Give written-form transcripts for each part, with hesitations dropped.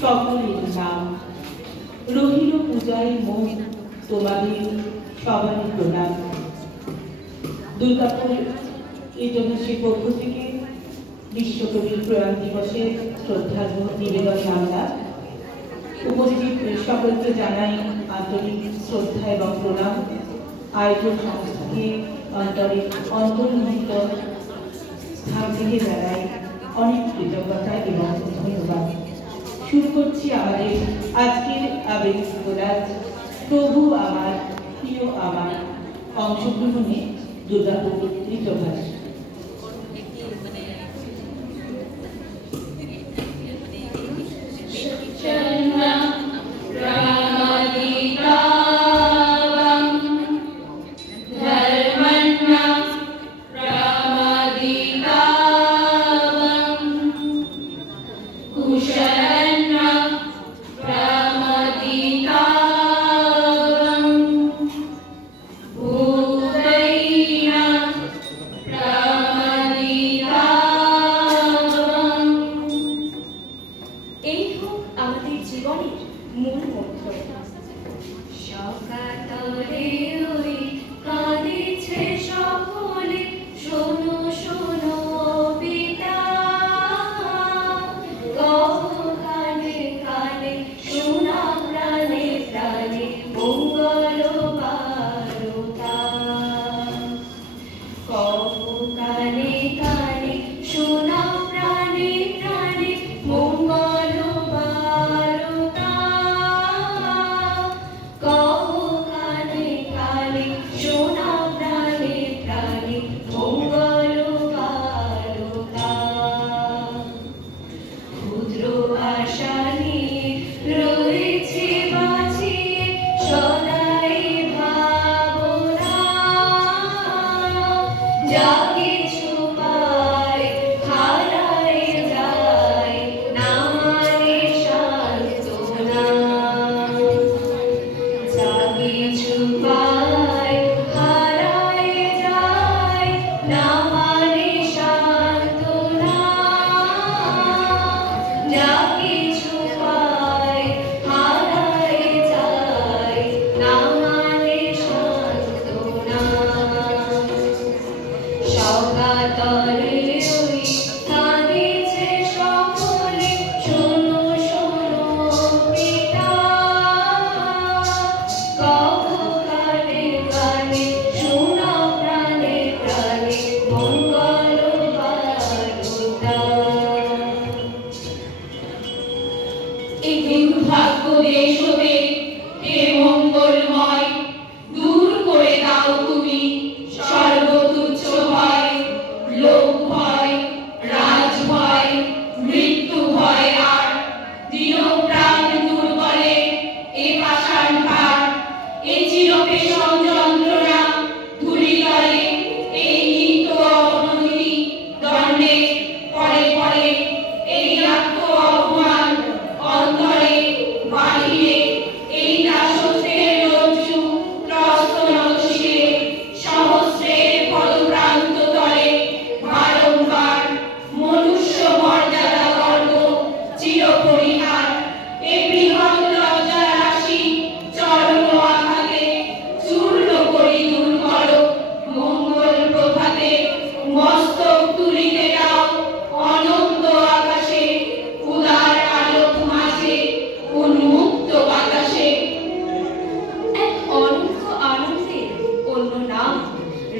সকলের নাম রহিল পূজায় মন তোমাদের সবারই প্রণাম। দুর্গাপুর এজেন্সির পক্ষ থেকে বিশ্বকবির প্রয়াণ দিবসে শ্রদ্ধার্ঘ্য নিবেদন আমরা উপস্থিত সকলকে জানাই আন্তরিক শ্রদ্ধা এবং প্রণাম। আয়োজন সংস্থাকে অন্তর্নিহিত স্থান থেকে জানাই অনেক কৃতজ্ঞতা এবং ধন্যবাদ। শুরু করছি আমাদের আজকের আবেগ গোলাজ প্রভু আমার প্রিয় আমার অংশগ্রহণে দুর্গাপুর ঋতভাষ।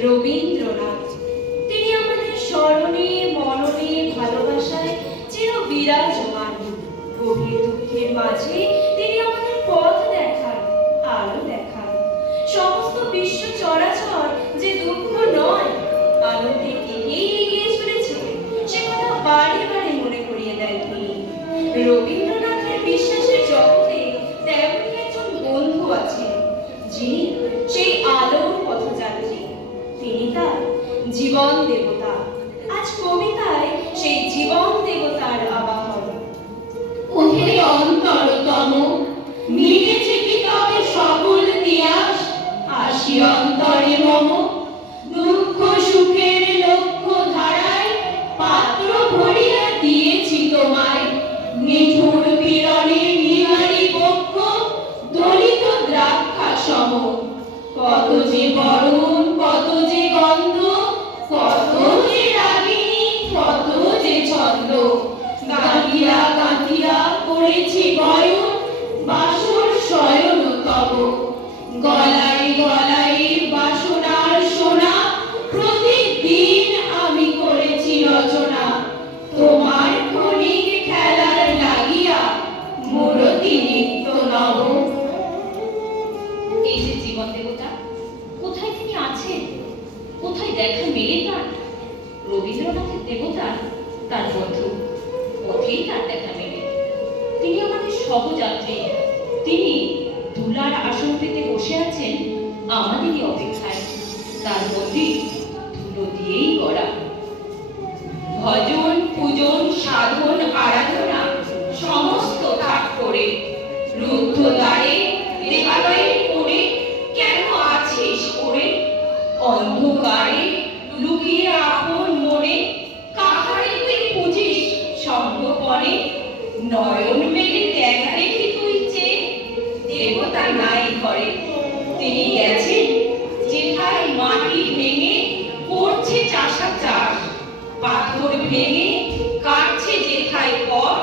রবীন্দ্রনাথ, তিনি আমাদের স্মরণে মননে ভালোবাসায় চির বিরাজমান। গভীর দুঃখের মাঝে তিনি আমাদের পথ দেখান, আলো দেখান। সমস্ত বিশ্ব চরাচর যে দুঃখ নয়, আনন্দে এগিয়ে এগিয়ে চলেছে, সে কথা বারে বারে মনে করিয়ে দেন তিনি। রবীন্দ্রনাথের বিশ্বাসের জগতে তেমনই একজন বন্ধু আছেন, যিনি সেই আলোর পথযাত্রী। তিনি তার জীবন দেবতা। আজ কবিতায় সেই জীবন দেবতার আবাহন। ওহে অন্তরতম, মিটেছে কি তবে সকল তিয়াস? আসি অন্তরে মম, দুঃখ সুখের লক্ষ্য ধারায় পাত্র ভরিয়া দিয়েছি তোমায়। নিঠুর পীড়নে কত যে বরণ, কত যে গন্ধ, কত যে রাগিনী, কত যে ছন্দ। গাঁথিয়া গাঁথিয়া করেছি বয়ন, বাসর শয়ন তব। গলায় গলায় বাসনার সোনা, প্রতিদিন আমি করেছি রচনা। তোমার ক্ষণিক খেলার লাগিয়া মূরতি নিত্য নব। এই যে জীবন দেবতা, কোথায় তিনি আছেন? কোথায় দেখা মেলে তার? রবীন্দ্রনাথের দেবতা তার বন্ধু, পথেই তার দেখা মেলে। তিনি আমাদের সহযাত্রী, তিনি দুলার আসন পেতে বসে আছেন আমাদেরই অপেক্ষায়। তার মন্দির ধুলো দিয়েই গড়া। ভজন পূজন সাধন আরাধনা সমস্ত ত্যাগ করে, রুদ্ধ দ্বারে দেবালয়ের কোণে কেন আছিস ওরে? অন্ধকারে লুকিয়ে আপন মনে কাহারে তুই পুজিস সঙ্গপনে? নয়ন মেলে দেখ দেখি তুই চেয়ে, দেবতা নাই ঘরে। তিনি গেছেন যেথায় মাটি ভেঙে করছে চাষা চাষ, পাথর ভেঙে কাটছে যেথায় পথ,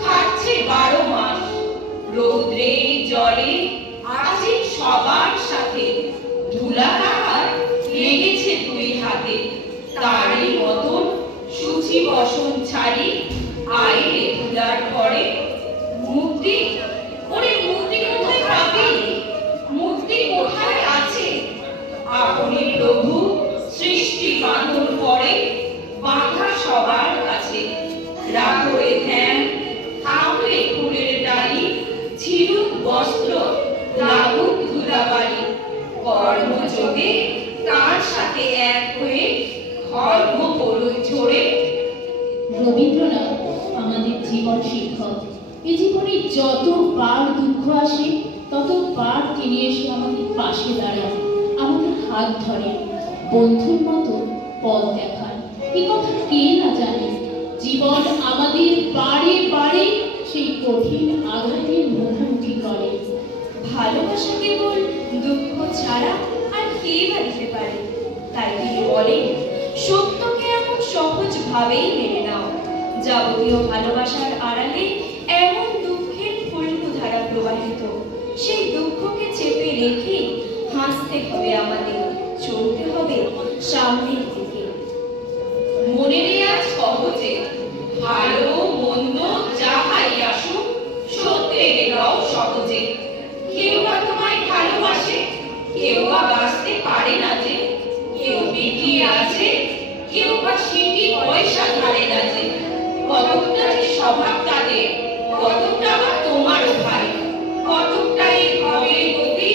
খাচ্ছে 12 মাস। রৌদ্রে জলে আছে সবার সাথে, ধুলা তাহার লেগেছে 2 হাতে। তারই মতন সূচি বসন ছাড়ি আইরে ধুলার ঘরে। মুক্তি, ওরে মুক্তি কোথায় পাবি? মুক্তি কোথায় আছে? আপনি প্রভু সৃষ্টি বাঁধন করে বাঁধা সবার কাছে। রাখরে ধ্যান, থামলে ফুলের ডালি, ছিলুক বস্ত্র, লাগুক ধুলাবালি। কর্মযোগে তার সাথে এক হয়ে ধর্ম পড়ুক ঝরে। রবীন্দ্রনাথ আমাদের জীবন শিক্ষক। এই জীবনে যতবার দুঃখ আসে ততবার তিনি এসে আমাদের পাশে দাঁড়ান, আমাদের হাত ধরেন, বন্ধুর মতো পথ দেখান। এ কথা কে না জানে? জীবন আমাদের বারে বারে সেই কঠিন আঘাতের মুখোমুখি করে। ভালোবাসা কেবল দুঃখ ছাড়া আর কে বা দিতে পারে? তাই তিনি বলেন, সত্যকে এমন সহজ ভাবেই মেনে নাও। যাবতীয় ভালোবাসার আড়ালে এমন দুঃখের ফল্গু ধারা প্রবাহিত। সেই দুঃখকে চেপে রেখে হাসতে হবে আমাদের, চলতে হবে সামনের দিকে। মনে আজ সহজে ভালো মন্দ যাহাই আসুক, সত্যে গেলাও সহজে। কেউ বা তোমায় ভালোবাসে, কেউ বা বাঁচতে পারে না যে। কেউ বিকিয়ে আছে, কেউ বা সিটি পয়সা ধারে না যে। কতকটা যে স্বভাব তাদের, কতকটা বা তোমারও ভাই। কতকটা এই ভাবের গতি,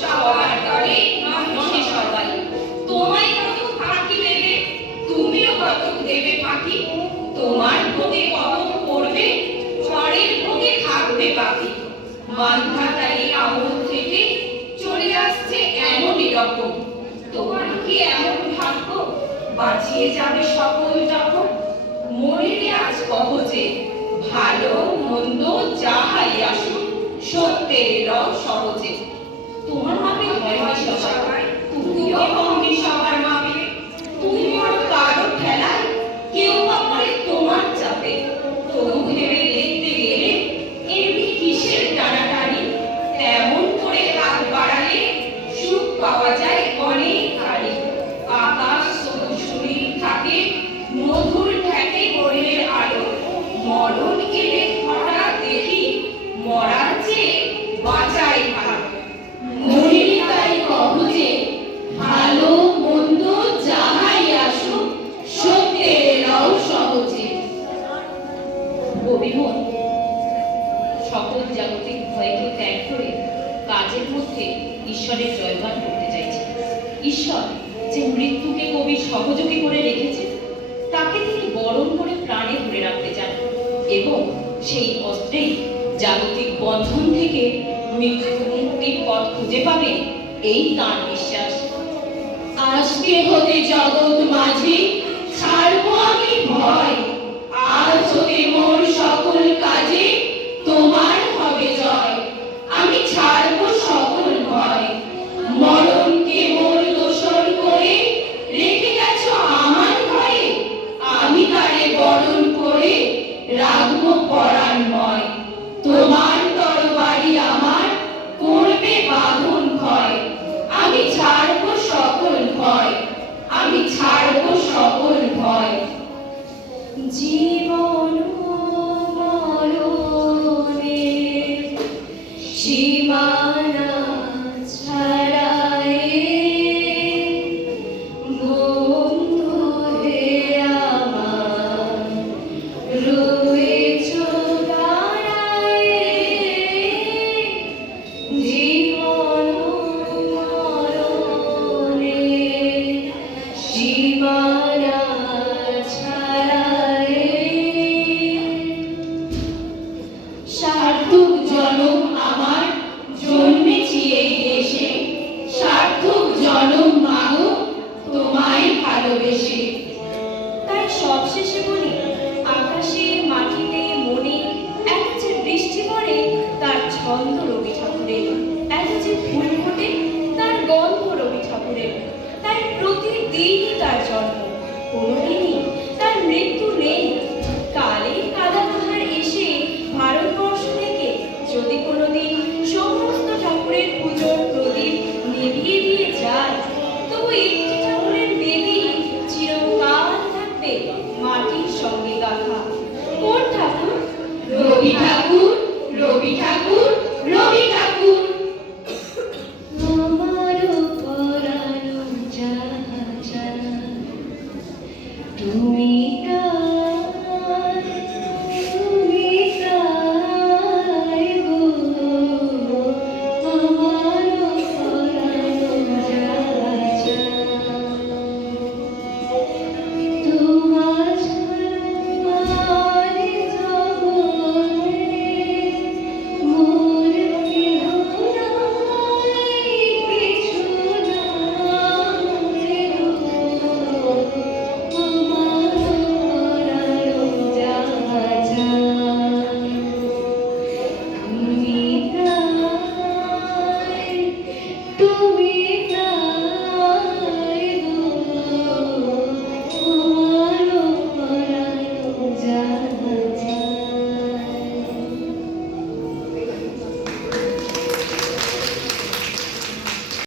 সবার করে মানুষে সবাই। তোমায় কত ফাঁকি দেবে, তুমিও কতক দেবে ফাঁকি। তোমার ভোগে কতক করবে, পরের ভোগে থাকবে বাকি। মানধাতারি আমল থেকে চলে আসছে এমনই রকম। তোমার কি এমন ভাগ্য, বাঁচিয়ে যাবে সকল যখন? মনে আজ কহজে ভালো মন্দ যাহাই আসুক, সত্যের রং সহজে। তোমার মাপে হয়নি সবাই, তুমিও হওনি সবার মাপে। তুমি বড় কারো খেলায়, কেউ বা করে তোমার চাপে। তবু ভেবে দেখতে গেলে এমনি কিসের টানাটানি? এমন করে হাত বাড়ালে সুখ পাওয়া যায় অনেক হারি। আকাশ তবু শরীর থাকে, মধুর ঠেকে গড়ের আলো। মরণ এলে হঠাৎ দেখি, মরার চেয়ে বাঁচাই ভালো। মনে তাই কহজে ভালো মন্দ যাহাই আসুক, সত্যের রং সহজে। অভিমত সকল জাগতিক ভয়কে ত্যাগ করে কাজের মধ্যে ঈশ্বরের জয়গান করতে চাইছে। ঈশ্বর যে মৃত্যুকে কবির সহযোগী করে রেখেছে, তাকে তিনি বরণ করে প্রাণে ধরে রাখতে চান এবং সেই অস্ত্রেই জাগতিক বন্ধন থেকে মুক্তির পথ খুঁজে পাবে, এই তাঁর বিশ্বাস। আজকে হতে জগৎ মাঝে ছাড়বো আমি ভয়। আজ হতে মোর সকল কাজে তোমার হবে জয়। আমি ছাড়বো সকল ভয়। মরণ জন্ম